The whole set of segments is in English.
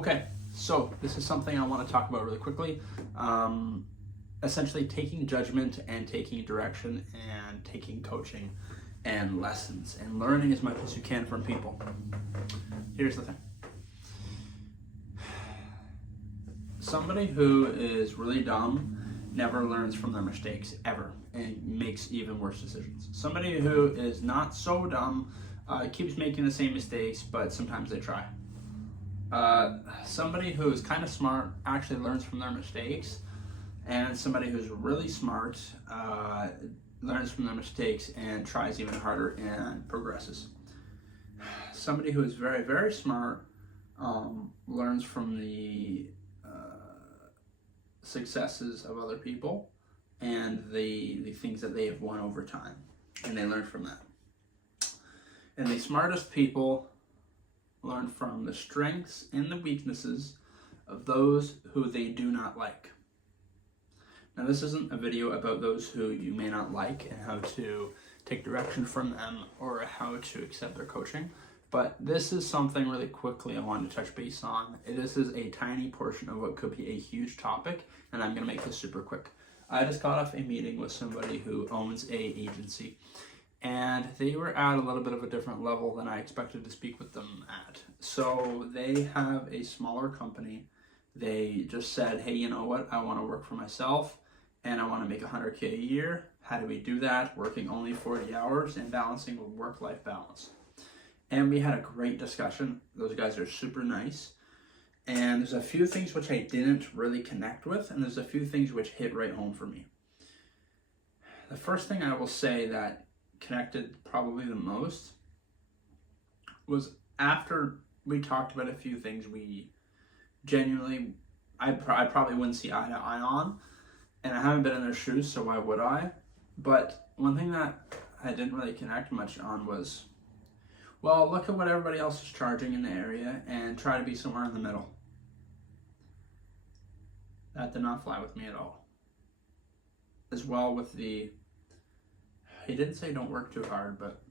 Okay, so this is something I want to talk about really quickly. Essentially taking judgment and taking direction and taking coaching and lessons and learning as much as you can from people. Here's the thing. Somebody who is really dumb never learns from their mistakes ever and makes even worse decisions. Somebody who is not so dumb keeps making the same mistakes, but sometimes they try. Somebody who is kind of smart actually learns from their mistakes, and somebody who's really smart learns from their mistakes and tries even harder and progresses. Somebody who is very, very smart learns from the successes of other people and the things that they have won over time, and they learn from that. And the smartest people learn from the strengths and the weaknesses of those who they do not like. Now, this isn't a video about those who you may not like and how to take direction from them or how to accept their coaching, but this is something really quickly I wanted to touch base on. This is a tiny portion of what could be a huge topic, and I'm going to make this super quick. I just got off a meeting with somebody who owns a agency, and they were at a little bit of a different level than I expected to speak with them at. So they have a smaller company. They just said, hey, you know what? I want to work for myself and I want to make $100K a year. How do we do that? Working only 40 hours and balancing with work-life balance. And we had a great discussion. Those guys are super nice. And there's a few things which I didn't really connect with, and there's a few things which hit right home for me. The first thing I will say that connected probably the most was after we talked about a few things we genuinely, I probably wouldn't see eye to eye on, and I haven't been in their shoes, so why would I? But one thing that I didn't really connect much on was, well, look at what everybody else is charging in the area and try to be somewhere in the middle. That did not fly with me at all. As well with he didn't say don't work too hard, but,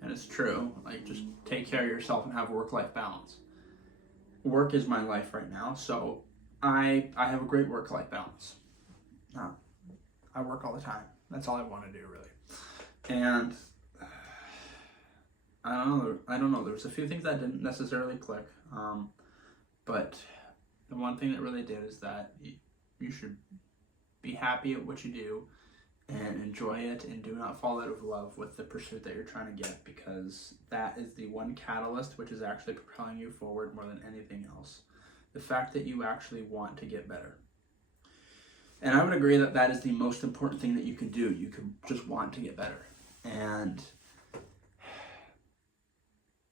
and it's true, like just take care of yourself and have work-life balance. Work is my life right now, so I have a great work-life balance. I work all the time. That's all I want to do, really. And I don't know. There was a few things that didn't necessarily click, but the one thing that really did is that you should be happy at what you do and enjoy it, and do not fall out of love with the pursuit that you're trying to get, because that is the one catalyst which is actually propelling you forward more than anything else. The fact that you actually want to get better. And I would agree that that is the most important thing that you can do. You can just want to get better. And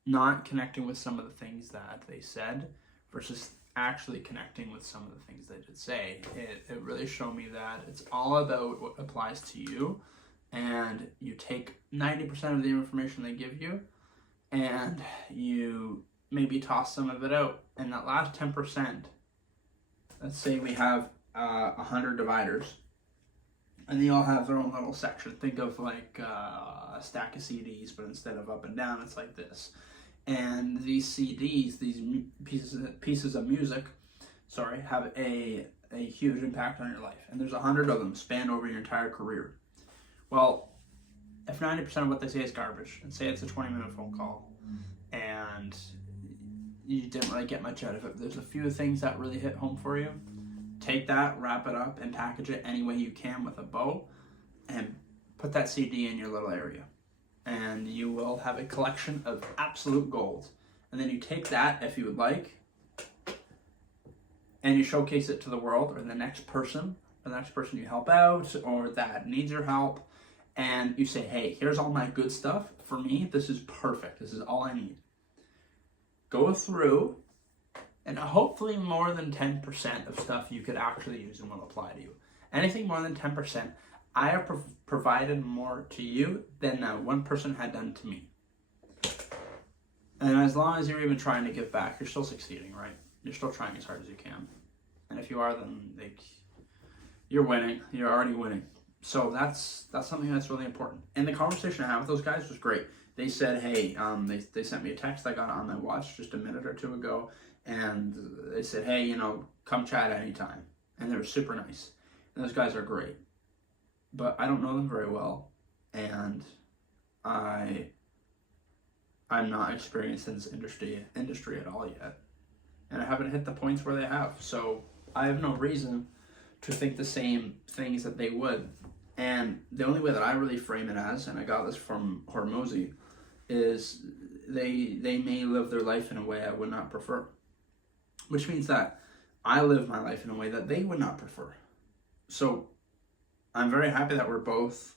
not connecting with some of the things that they said versus actually connecting with some of the things they did say, it really showed me that it's all about what applies to you, and you take 90% of the information they give you and you maybe toss some of it out, and that last 10%, let's say we have 100 dividers and they all have their own little section. Think of like a stack of CDs, but instead of up and down, it's like this. And these CDs, these pieces of music, have a huge impact on your life. And there's 100 of them span over your entire career. Well, if 90% of what they say is garbage, and say it's a 20-minute phone call, and you didn't really get much out of it, there's a few things that really hit home for you. Take that, wrap it up, and package it any way you can with a bow, and put that CD in your little area. And you will have a collection of absolute gold. And then you take that, if you would like, and you showcase it to the world, or the next person you help out, or that needs your help, and you say, hey, here's all my good stuff. For me, this is perfect. This is all I need. Go through, and hopefully more than 10% of stuff you could actually use and will apply to you. Anything more than 10%, I have provided more to you than that one person had done to me. And as long as you're even trying to give back, you're still succeeding, right? You're still trying as hard as you can. And if you are, then you're winning. You're already winning. So that's something that's really important. And the conversation I had with those guys was great. They said, hey, they sent me a text. I got it on my watch just a minute or two ago, and they said, hey, you know, come chat anytime. And they were super nice. And those guys are great. But I don't know them very well, and I'm not experienced in this industry at all yet. And I haven't hit the points where they have. So I have no reason to think the same things that they would. And the only way that I really frame it as, and I got this from Hormozy, is they may live their life in a way I would not prefer. Which means that I live my life in a way that they would not prefer. So I'm very happy that we're both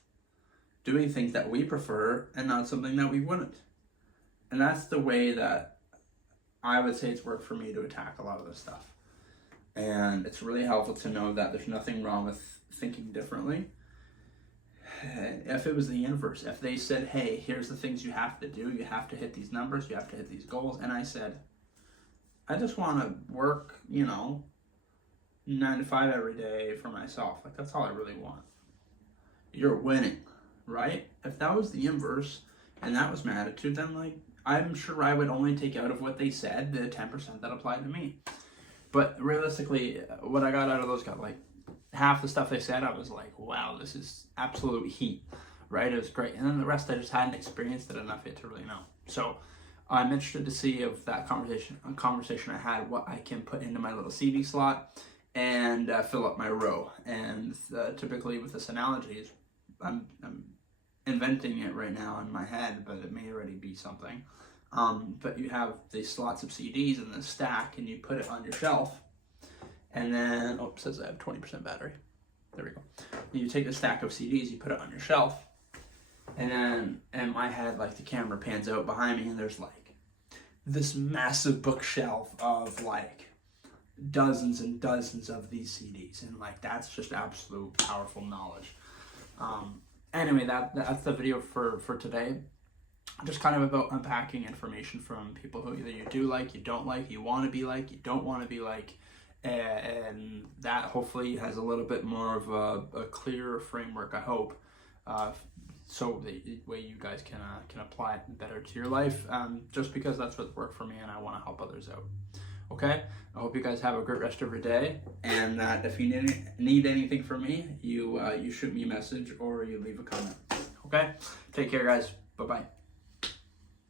doing things that we prefer and not something that we wouldn't. And that's the way that I would say it's worked for me to attack a lot of this stuff. And it's really helpful to know that there's nothing wrong with thinking differently. If it was the inverse, if they said, hey, here's the things you have to do, you have to hit these numbers, you have to hit these goals, and I said, I just want to work, 9 to 5 every day for myself. Like, that's all I really want. You're winning, right? If that was the inverse and that was my attitude, then, like, I'm sure I would only take out of what they said the 10% that applied to me. But realistically, what I got out of those guys, like, half the stuff they said, I was like, wow, this is absolute heat, right? It was great. And then the rest, I just hadn't experienced it enough yet to really know. So I'm interested to see if that conversation I had, what I can put into my little CV slot and fill up my row. And typically with this analogy, I'm inventing it right now in my head, but it may already be something. But you have these slots of CDs in the stack, and you put it on your shelf. And then, it says I have 20% battery. There we go. You take a stack of CDs, you put it on your shelf, and then in my head, like, the camera pans out behind me, and there's like this massive bookshelf of like dozens and dozens of these CDs, and like that's just absolute powerful knowledge. Anyway, that's the video for today. Just kind of about unpacking information from people who either you do like, you don't like, you want to be like, you don't want to be like. And that hopefully has a little bit more of a clearer framework, I hope, so the way you guys can apply it better to your life, just because that's what worked for me and I want to help others out. Okay, I hope you guys have a great rest of your day, and that if you need anything from me, you shoot me a message or you leave a comment. Okay, take care, guys. Bye-bye.